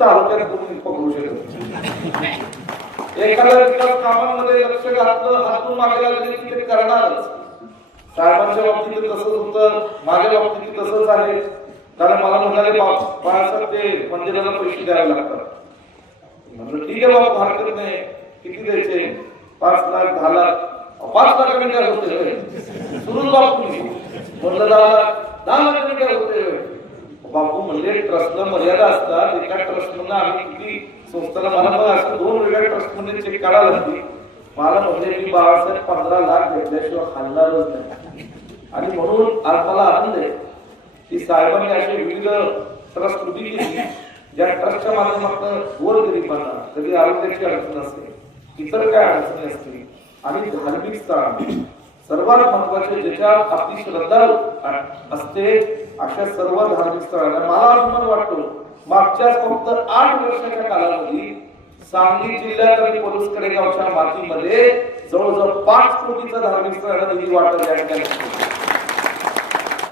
तालुक्यात तुम्ही पकडू शकत एखाद्या विकास कामांमध्ये लक्ष घातलं हातून मागे लागले की ते करणारच. साहेबांच्या बाबतीत तसंच होतं माझ्या बाबतीत तसंच आहे. कारण मला म्हणाले "बाप- बाळासाहेब ते मंदिराला पैसे द्यावे लागतात. म्हणलं ठीक आहे बाबा हरकत नाही. किती द्यायचे? पाच लाख दहा लाख. पाच लाखाने काय होते सुरू बाप तुम्ही. म्हणलं दहा लाख दहा लाखाने काय होते बापू म्हणजे ट्रस्टला मर्यादा असतात एका ट्रस्टमधून आम्ही किती संस्थाला मला मग असं दोन वेगळ्या ट्रस्टमध्ये चेक काढायला लागली. मला म्हणजे मी बाळासाहेब पंधरा लाख घेतल्याशिवाय हलणारच नाही. आणि म्हणून आज मला आनंद आहे की साहेबांनी असे विविध ट्रस्ट उभी केली ज्या ट्रस्टच्या माध्यमातून गोरगरिबांना कधी आरोग्याची अडचण असते इतर काय अडचणी असतील आणि धार्मिक स्थान सर्वात महत्त्वाचे ज्याच्यात आपली श्रद्धा असते अशा सर्व धार्मिक स्थळांना मला अभिमान वाटतो मागच्या फक्त आठ वर्षाच्या कालावधीत सांगली जिल्ह्यात आणि पलूस कडेगावच्या मातीमध्ये जवळजवळ पाच कोटीचा धार्मिक स्थळांना निधी वाटप या ठिकाणी